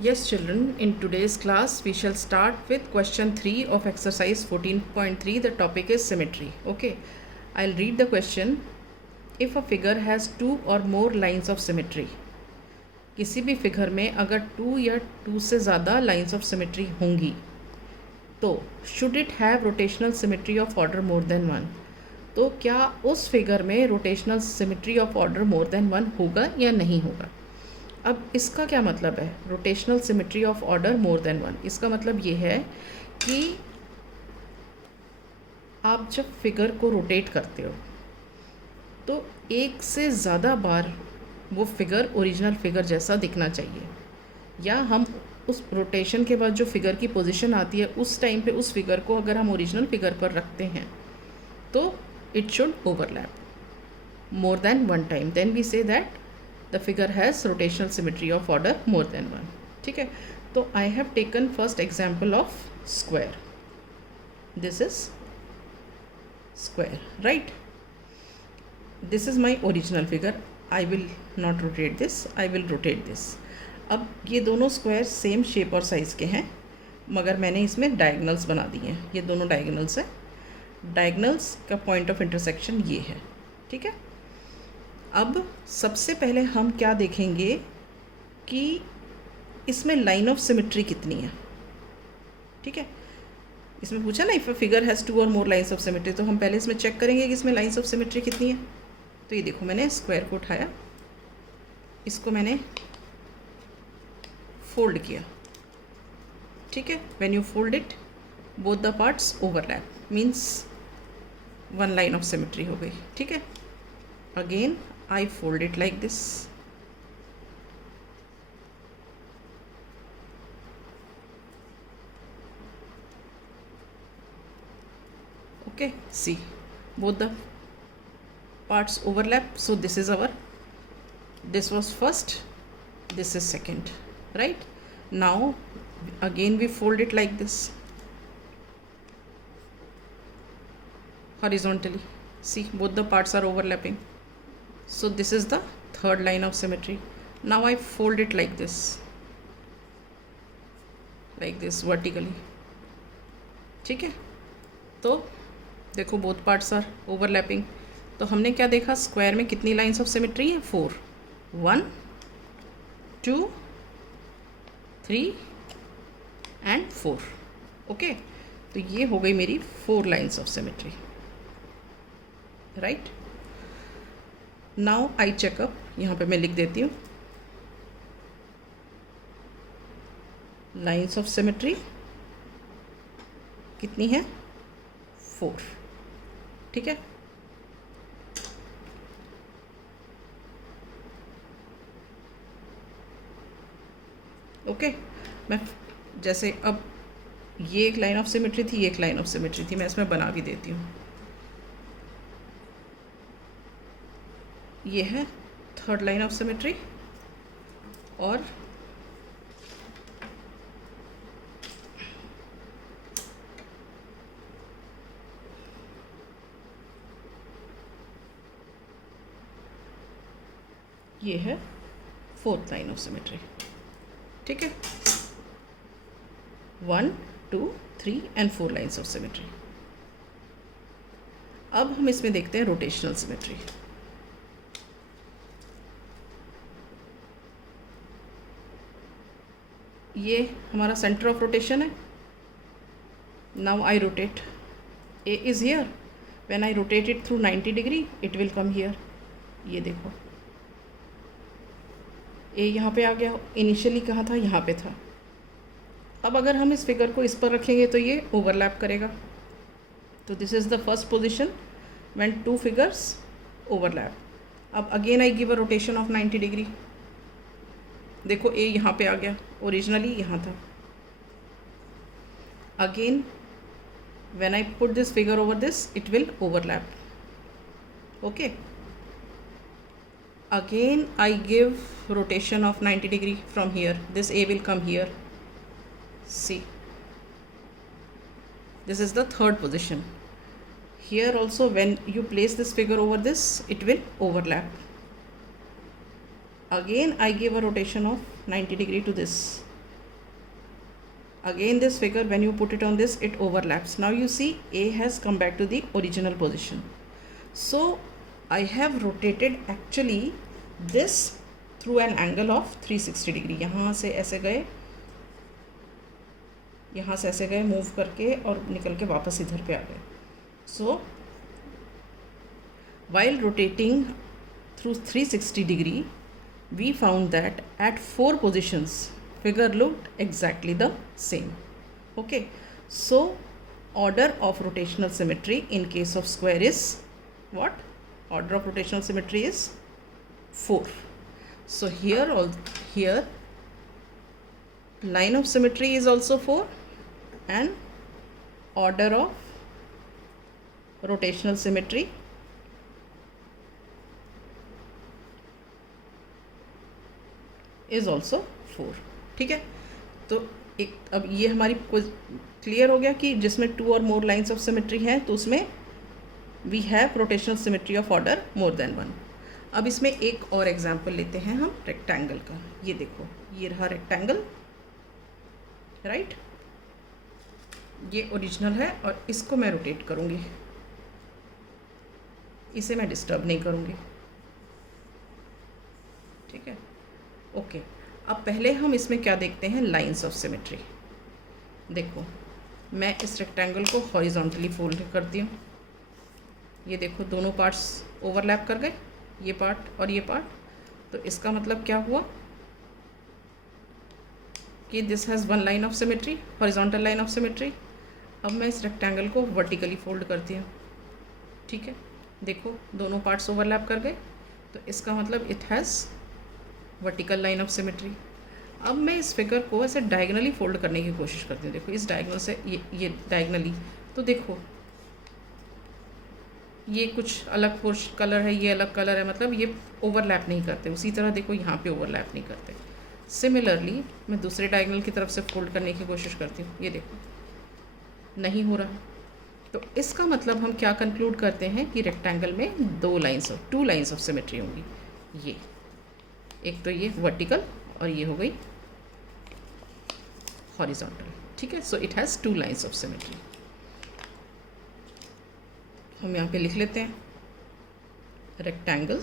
Yes, children, in today's class, we shall start with question 3 of exercise 14.3. The topic is symmetry. Okay, I'll read the question. If a figure has two or more lines of symmetry, किसी भी figure में अगर 2 या 2 से ज़्यादा lines of symmetry होंगी तो should it have rotational symmetry of order more than one, तो क्या उस फिगर में rotational symmetry of order more than one होगा या नहीं होगा। अब इसका क्या मतलब है rotational symmetry of order more than one. इसका मतलब ये है कि आप जब फिगर को रोटेट करते हो तो एक से ज़्यादा बार वो फिगर ओरिजिनल फिगर जैसा दिखना चाहिए, या हम उस रोटेशन के बाद जो फिगर की पोजीशन आती है उस टाइम पे उस फिगर को अगर हम ओरिजिनल फिगर पर रखते हैं तो it should overlap more than one time, then we say that the figure has rotational symmetry of order more than one. ठीक है, तो I have taken first example of square. This is square, right? This is my original figure. I will not rotate this, I will rotate this. अब ये दोनों square same shape और size के हैं, मगर मैंने इसमें डायगनल्स बना दिए हैं। ये दोनों डायगनल्स हैं। डायगनल्स का पॉइंट ऑफ इंटरसेक्शन ये है, ठीक है। अब सबसे पहले हम क्या देखेंगे कि इसमें लाइन ऑफ सिमेट्री कितनी है, ठीक है। इसमें पूछा ना if a figure has two और मोर लाइन्स ऑफ सिमेट्री, तो हम पहले इसमें चेक करेंगे कि इसमें लाइन्स ऑफ सिमेट्री कितनी है। तो ये देखो, मैंने स्क्वायर को उठाया, इसको मैंने फोल्ड किया, ठीक है। When you fold it both the parts overlap, means one line of symmetry हो गई, ठीक है। Again I fold it like this. Okay, see, both the parts overlap. So this is our, this was first, this is second, right? Now again we fold it like this horizontally. See, both the parts are overlapping. So this is the third line of symmetry. Now I fold it like this vertically, ठीक है। तो देखो both parts are overlapping. तो हमने क्या देखा, square में कितनी लाइन्स ऑफ सिमेट्री है, 4, 1 2 3 एंड 4, ओके। तो ये हो गई मेरी 4 lines of symmetry, right. Now eye checkup, यहाँ पे मैं लिख देती हूँ लाइन्स ऑफ सिमेट्री कितनी है, 4, ठीक है। ओके, मैं जैसे अब ये एक लाइन ऑफ सिमेट्री थी, ये एक लाइन ऑफ सिमेट्री थी, मैं इसमें बना भी देती हूँ। ये है थर्ड लाइन ऑफ सिमेट्री और ये है फोर्थ लाइन ऑफ सिमेट्री, ठीक है। 1 2 3 एंड 4 लाइन्स ऑफ सिमेट्री। अब हम इसमें देखते हैं रोटेशनल सिमेट्री। ये हमारा सेंटर ऑफ रोटेशन है। Now I rotate, A is here, when I rotate it through 90 degree it will come here. ये देखो, ए यहाँ पे आ गया, इनिशियली कहाँ था, यहाँ पे था। अब अगर हम इस फिगर को इस पर रखेंगे तो ये ओवरलैप करेगा। तो this is the first position when 2 figures overlap. अब again I give a rotation of 90 degree. देखो ए यहाँ पे आ गया, ओरिजिनली यहाँ था। Again when I put this figure over this it will overlap, okay. Again I give rotation of 90 degree from here, this A will come here, see, this is the third position. Here also when you place this figure over this it will overlap. Again I give a rotation of 90 degree to this, Again this figure, when you put it on this, it overlaps. Now you see A has come back to the original position. So I have rotated actually this through an angle of 360 degree. यहाँ से ऐसे गए, यहाँ से ऐसे गए move करके और निकल के वापस इधर पे आ गए. So while rotating through 360 degree, we found that at 4 positions figure looked exactly the same. Okay, so order of rotational symmetry in case of square is what? Order of rotational symmetry is 4. So here line of symmetry is also 4 and order of rotational symmetry is also 4. ठीक है, तो एक अब ये हमारी clear हो गया कि जिसमें 2 और मोर लाइन्स ऑफ सिमेट्री हैं तो उसमें we have rotational symmetry of order more than 1. अब इसमें एक और एग्जांपल लेते हैं हम रेक्टेंगल का. ये देखो, ये रहा रेक्टेंगल, राइट. ये ओरिजिनल है और इसको मैं रोटेट करूँगी, इसे मैं डिस्टर्ब नहीं करूँगी. ठीक है, ओके. अब पहले हम इसमें क्या देखते हैं, लाइंस ऑफ सिमेट्री. देखो, मैं इस रेक्टेंगल को हॉरिजॉन्टली फोल्ड करती हूँ. ये देखो दोनों पार्ट्स ओवरलैप कर गए, ये पार्ट और ये पार्ट. तो इसका मतलब क्या हुआ कि this has one line of symmetry, horizontal line of symmetry. अब मैं इस रेक्टेंगल को वर्टिकली फोल्ड करती हूँ. ठीक है, देखो दोनों पार्ट्स ओवरलैप कर गए, तो इसका मतलब it has vertical line of symmetry. अब मैं इस फिगर को ऐसे डायगनली फोल्ड करने की कोशिश करती हूँ. देखो, इस डायगनल से ये डायगनली, तो देखो ये कुछ अलग कलर है, ये अलग कलर है, मतलब ये ओवरलैप नहीं करते. उसी तरह देखो यहाँ पे ओवरलैप नहीं करते. सिमिलरली मैं दूसरे डायगनल की तरफ से फोल्ड करने की कोशिश करती हूँ. ये देखो नहीं हो रहा. तो इसका मतलब हम क्या कंक्लूड करते हैं कि रेक्टेंगल में 2 लाइंस ऑफ सिमेट्री होंगी. ये एक तो ये वर्टिकल और ये हो गई हॉरिजॉन्टल. ठीक है, so it has 2 lines of symmetry. हम यहाँ पे लिख लेते हैं रेक्टेंगल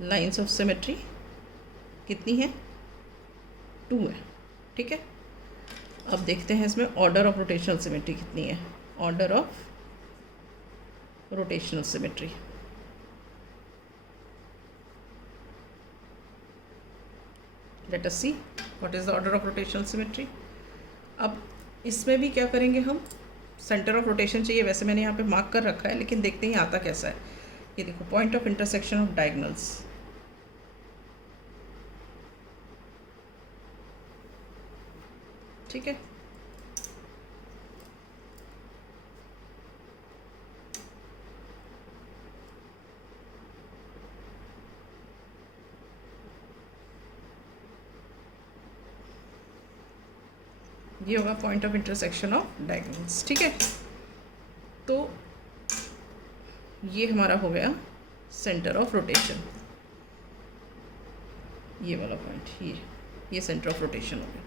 लाइंस ऑफ सिमेट्री कितनी है, 2 है. ठीक है, अब देखते हैं इसमें ऑर्डर ऑफ रोटेशनल सिमेट्री कितनी है. Order of rotational symmetry, let us see what is the order of rotational symmetry. अब इसमें भी क्या करेंगे हम, सेंटर ऑफ रोटेशन चाहिए. वैसे मैंने यहाँ पे मार्क कर रखा है, लेकिन देखते हैं आता कैसा है. ये देखो, point of intersection of diagonals. ठीक है, ये होगा point of intersection of diagonals. ठीक है, तो ये हमारा हो गया सेंटर ऑफ रोटेशन. ये वाला पॉइंट, ये सेंटर ऑफ रोटेशन हो गया.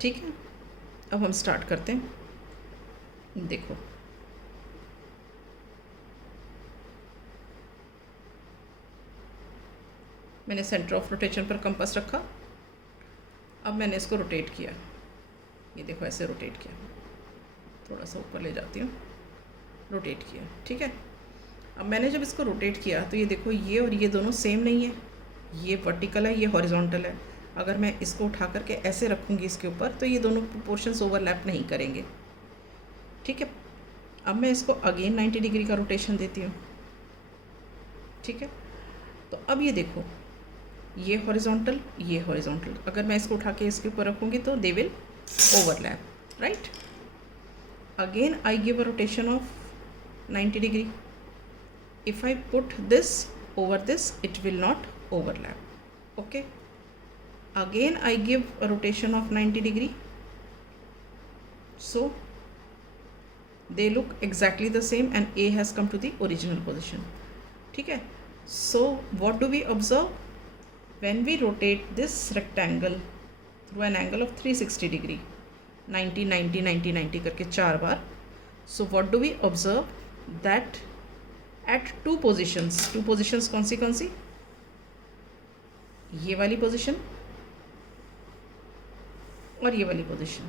ठीक है, अब हम स्टार्ट करते हैं. देखो, मैंने सेंटर ऑफ रोटेशन पर कंपास रखा. अब मैंने इसको रोटेट किया. ये देखो ऐसे रोटेट किया, थोड़ा सा ऊपर ले जाती हूँ, रोटेट किया. ठीक है, अब मैंने जब इसको रोटेट किया तो ये देखो, ये और ये दोनों सेम नहीं है. ये वर्टिकल है, ये हॉरिजॉन्टल है. अगर मैं इसको उठा करके ऐसे रखूँगी इसके ऊपर, तो ये दोनों पोर्शंस ओवरलैप नहीं करेंगे. ठीक है, अब मैं इसको अगेन 90 डिग्री का रोटेशन देती हूँ. ठीक है, तो अब ये देखो, ये हॉरिजॉन्टल, ये हॉरिजॉन्टल. अगर मैं इसको उठा के इसके ऊपर रखूँगी तो they will overlap, right. Again I give a rotation of 90 degree. If I put this over this, it will not overlap. Okay, again I give a rotation of 90 degree, so they look exactly the same and A has come to the original position. ठीक है, so what do we observe? when we rotate this rectangle through an angle of 360 degree, 90 90 90 90 करके 4 बार, so what do we observe that at two positions कौन सी ये वाली position और ये वाली position,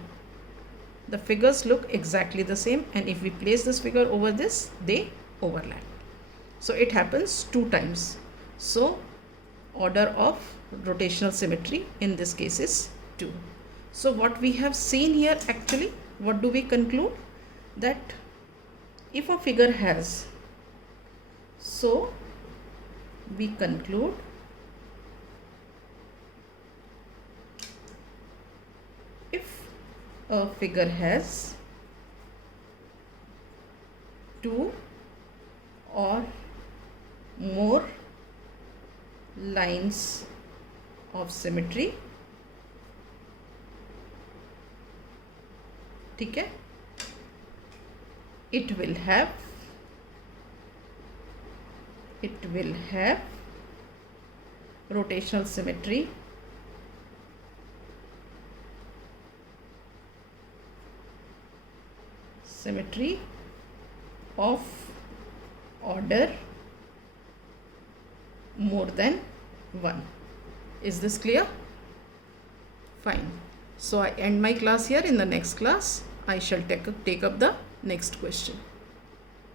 the figures look exactly the same, and if we place this figure over this, they overlap. So it happens 2 times. So order of rotational symmetry in this case is 2. So what we have seen here, actually what do we conclude, that if a figure has, so we conclude if a figure has 2 or more lines of symmetry, ठीक है, it will have rotational symmetry of order more than 1. Is this clear? Fine. So I end my class here. In the next class I shall take up the next question.